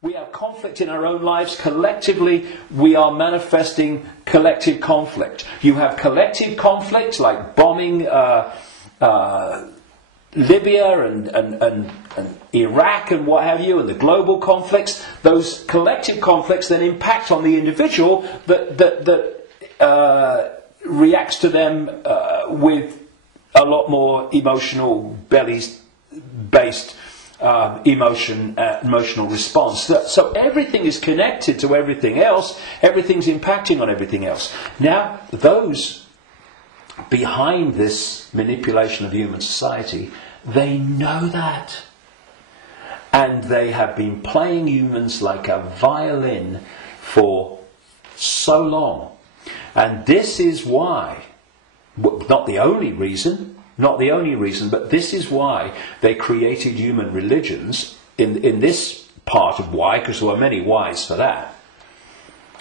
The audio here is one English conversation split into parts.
We have conflict in our own lives. Collectively, we are manifesting collective conflict. You have collective conflict, like bombing Libya and Iraq and what have you, and the global conflicts. Those collective conflicts then impact on the individual that reacts to them with a lot more emotional, based emotional response. So everything is connected to everything else. Everything's impacting on everything else. Now, those behind this manipulation of human society, they know that. And they have been playing humans like a violin for so long. And this is why, not the only reason, but this is why they created human religions in this part of why, because there were many whys for that,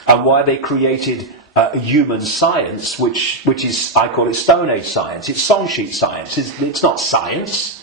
and why they created human science, which is, I call it Stone Age science. It's song sheet science. It's not science.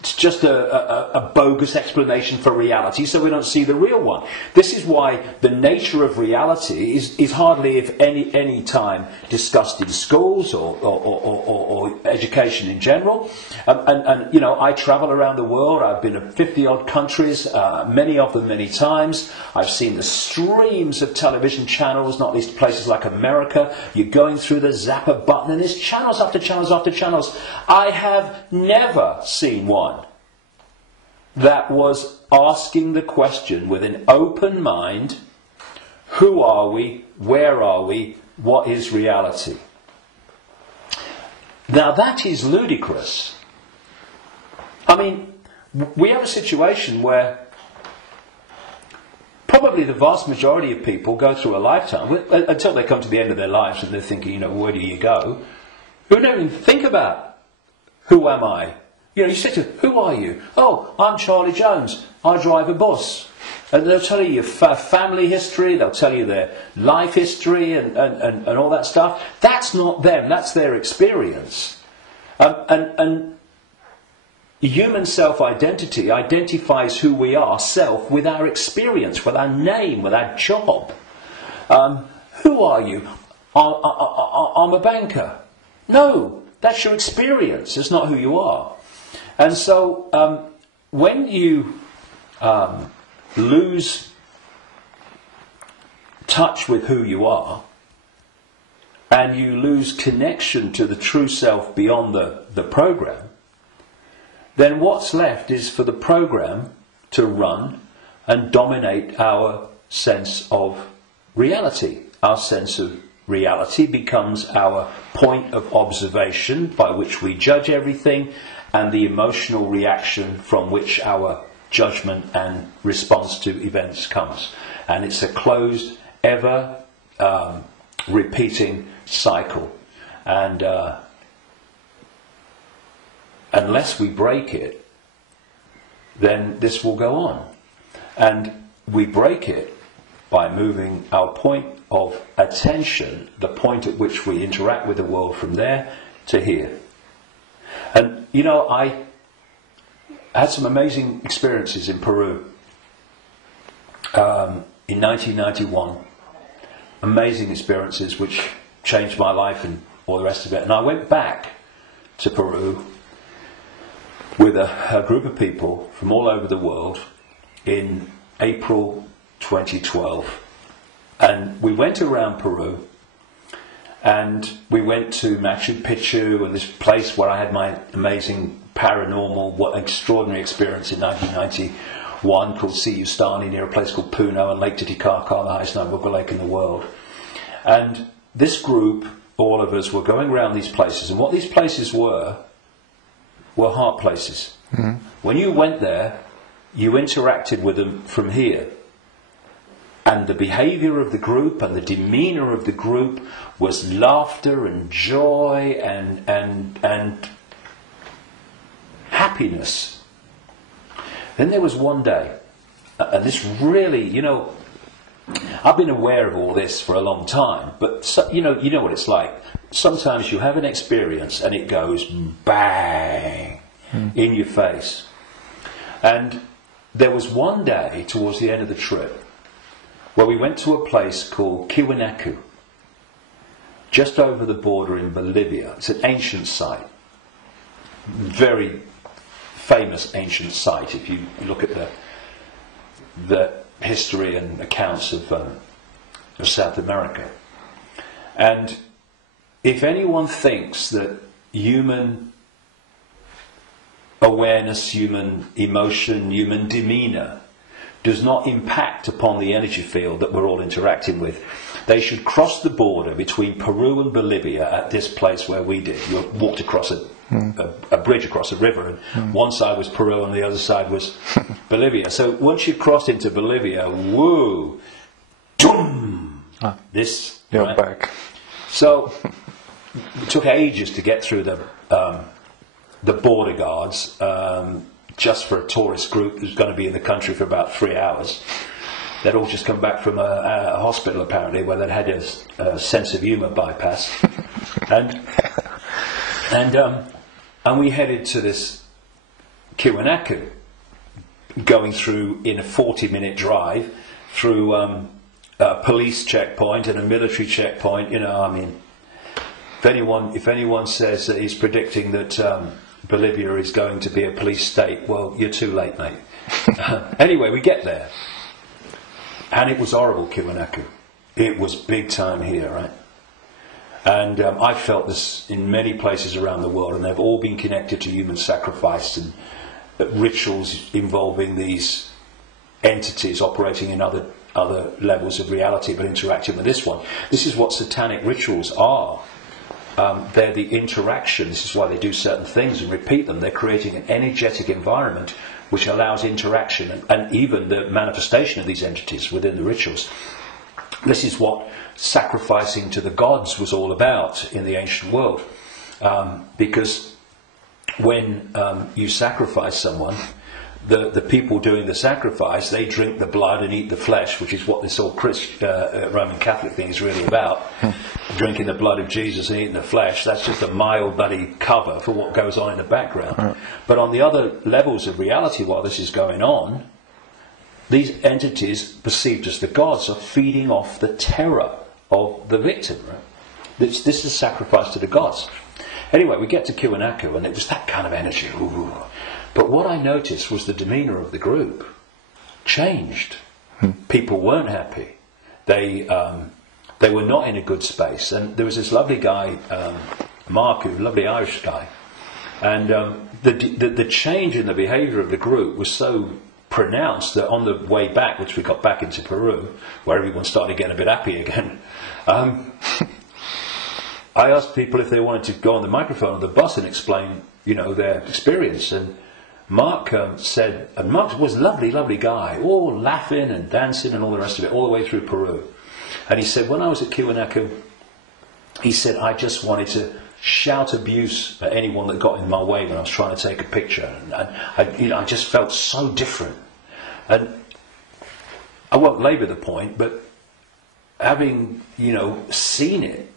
It's just a bogus explanation for reality, so we don't see the real one. This is why the nature of reality is hardly, if any time, discussed in schools or education in general. And you know, I travel around the world. I've been to 50-odd countries, many of them many times. I've seen the streams of television channels, not least places like America. You're going through the zapper button, and there's channels after channels after channels. I have never seen one that was asking the question with an open mind: who are we? Where are we? What is reality? Now that is ludicrous. I mean, we have a situation where probably the vast majority of people go through a lifetime, until they come to the end of their lives and they're thinking, you know, where do you go? Who don't even think about, who am I? You know, you say to them, who are you? Oh, I'm Charlie Jones. I drive a bus. And they'll tell you your family history, they'll tell you their life history and all that stuff. That's not them, that's their experience. And human self-identity identifies who we are, self, with our experience, with our name, with our job. Who are you? I'm a banker. No, that's your experience, it's not who you are. And so, when you lose touch with who you are, and you lose connection to the true self beyond the program, then what's left is for the program to run and dominate our sense of reality. Our sense of reality becomes our point of observation by which we judge everything, and the emotional reaction from which our judgment and response to events comes. And it's a closed, ever repeating cycle. And unless we break it, then this will go on. And we break it by moving our point of attention, the point at which we interact with the world, from there to here. And you know, I had some amazing experiences in Peru in 1991. Amazing experiences which changed my life and all the rest of it. And I went back to Peru with a group of people from all over the world in April 2012. And we went around Peru, and we went to Machu Picchu, and this place where I had my amazing paranormal, what extraordinary experience in 1991 called Siyustani, near a place called Puno, and Lake Titicaca, the highest known rubber lake in the world. And this group, all of us, were going around these places, and what these places were heart places. Mm-hmm. When you went there, you interacted with them from here. And the behaviour of the group and the demeanour of the group was laughter and joy and happiness. Then there was one day, and this really, you know, I've been aware of all this for a long time, but you know what it's like. Sometimes you have an experience and it goes bang in your face. And there was one day towards the end of the trip where we went to a place called Kiwanaku, just over the border in Bolivia. It's an ancient site, very famous ancient site if you look at the history and accounts of South America. And if anyone thinks that human awareness, human emotion, human demeanour does not impact upon the energy field that we're all interacting with, they should cross the border between Peru and Bolivia at this place where we did. You walked across a bridge across a river, and one side was Peru and the other side was Bolivia. So once you crossed into Bolivia, whoa, doom, You're right? back. So it took ages to get through the border guards, just for a tourist group who's going to be in the country for about 3 hours. They'd all just come back from a hospital, apparently, where they'd had a sense of humour bypass. And we headed to this Kiwanaku, going through in a 40-minute drive through a police checkpoint and a military checkpoint. You know, I mean, if anyone says that he's predicting that Bolivia is going to be a police state, well, you're too late, mate. Anyway, we get there. And it was horrible, Kiwanaku. It was big time here, right? And I felt this in many places around the world, and they've all been connected to human sacrifice and rituals involving these entities operating in other levels of reality, but interacting with this one. This is what satanic rituals are. They're the interaction. This is why they do certain things and repeat them. They're creating an energetic environment which allows interaction and even the manifestation of these entities within the rituals. This is what sacrificing to the gods was all about in the ancient world. Because when you sacrifice someone, the people doing the sacrifice, they drink the blood and eat the flesh, which is what this whole Roman Catholic thing is really about. Drinking the blood of Jesus and eating the flesh, that's just a mild bloody cover for what goes on in the background. But on the other levels of reality, while this is going on, these entities, perceived as the gods, are feeding off the terror of the victim. Right? This is sacrifice to the gods. Anyway, we get to Kiwanaku, and it was that kind of energy. Ooh. But what I noticed was the demeanour of the group changed. People weren't happy. They were not in a good space. And there was this lovely guy, Mark, who's a lovely Irish guy. And the change in the behaviour of the group was so pronounced that on the way back, which we got back into Peru, where everyone started getting a bit happy again, I asked people if they wanted to go on the microphone on the bus and explain, their experience. And Mark said, and Mark was a lovely guy, all laughing and dancing and all the rest of it, all the way through Peru. And he said, when I was at Kiwanaku, he said, I just wanted to shout abuse at anyone that got in my way when I was trying to take a picture. And I just felt so different. And I won't labour the point, but having, seen it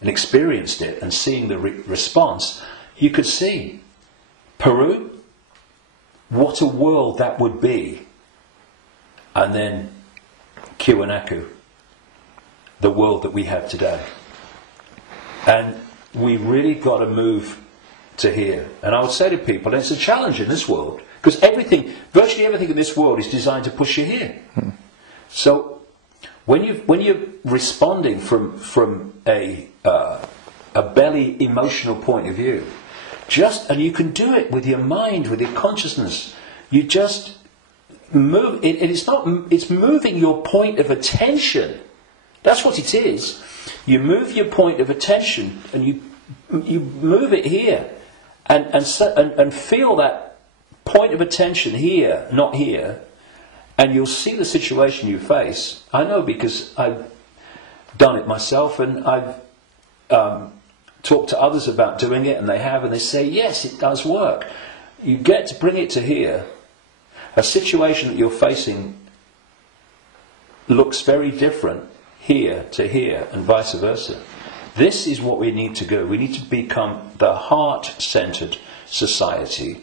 and experienced it and seeing the response, you could see Peru, what a world that would be. And then Kiwanaku, the world that we have today. And we really got to move to here. And I would say to people, it's a challenge in this world, because virtually everything in this world is designed to push you here. So when you're responding from a belly emotional point of view, and you can do it with your mind, with your consciousness, you just move. It's moving your point of attention. That's what it is. You move your point of attention, and you move it here, and feel that point of attention here, not here, and you'll see the situation you face. I know because I've done it myself, and I've talked to others about doing it, and they say, yes, it does work. You get to bring it to here. A situation that you're facing looks very different here to here, and vice versa. This is what we need to go. We need to become the heart-centered society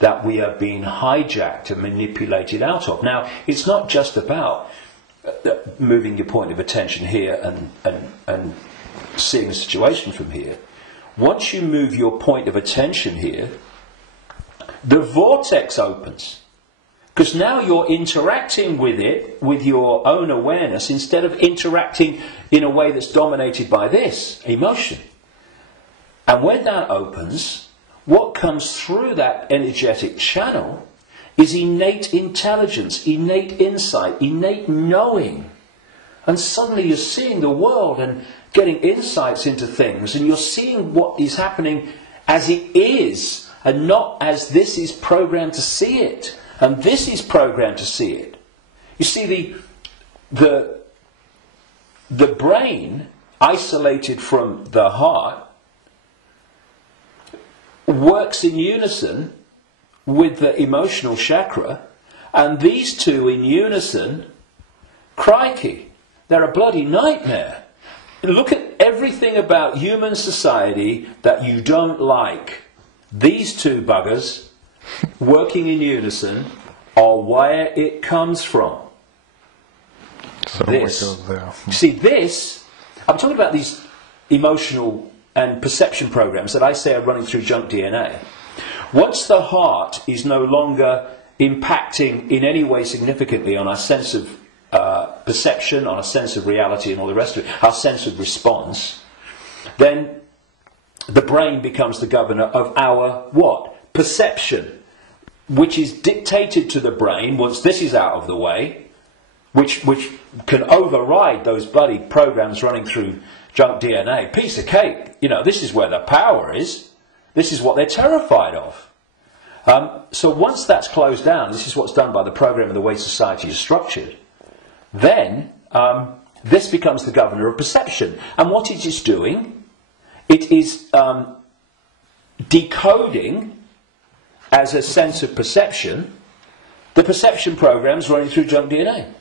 that we are being hijacked and manipulated out of. Now, it's not just about moving your point of attention here and seeing the situation from here. Once you move your point of attention here, the vortex opens. Because now you're interacting with it, with your own awareness, instead of interacting in a way that's dominated by this, emotion. And when that opens, what comes through that energetic channel is innate intelligence, innate insight, innate knowing. And suddenly you're seeing the world and getting insights into things, and you're seeing what is happening as it is, and not as this is programmed to see it. And this is programmed to see it. You see, the brain, isolated from the heart, works in unison with the emotional chakra, and these two in unison, crikey, they're a bloody nightmare. Look at everything about human society that you don't like. These two buggers working in unison are where it comes from. So this. it goes there. See, this, I'm talking about these emotional and perception programs that I say are running through junk DNA. Once the heart is no longer impacting in any way significantly on our sense of perception, on our sense of reality and all the rest of it, our sense of response, then the brain becomes the governor of our what? Perception, which is dictated to the brain once this is out of the way, which can override those bloody programs running through junk DNA. Piece of cake. You know, this is where the power is. This is what they're terrified of. So once that's closed down, this is what's done by the program and the way society is structured, then this becomes the governor of perception. And what it is doing, it is decoding as a sense of perception the perception programs running through junk DNA.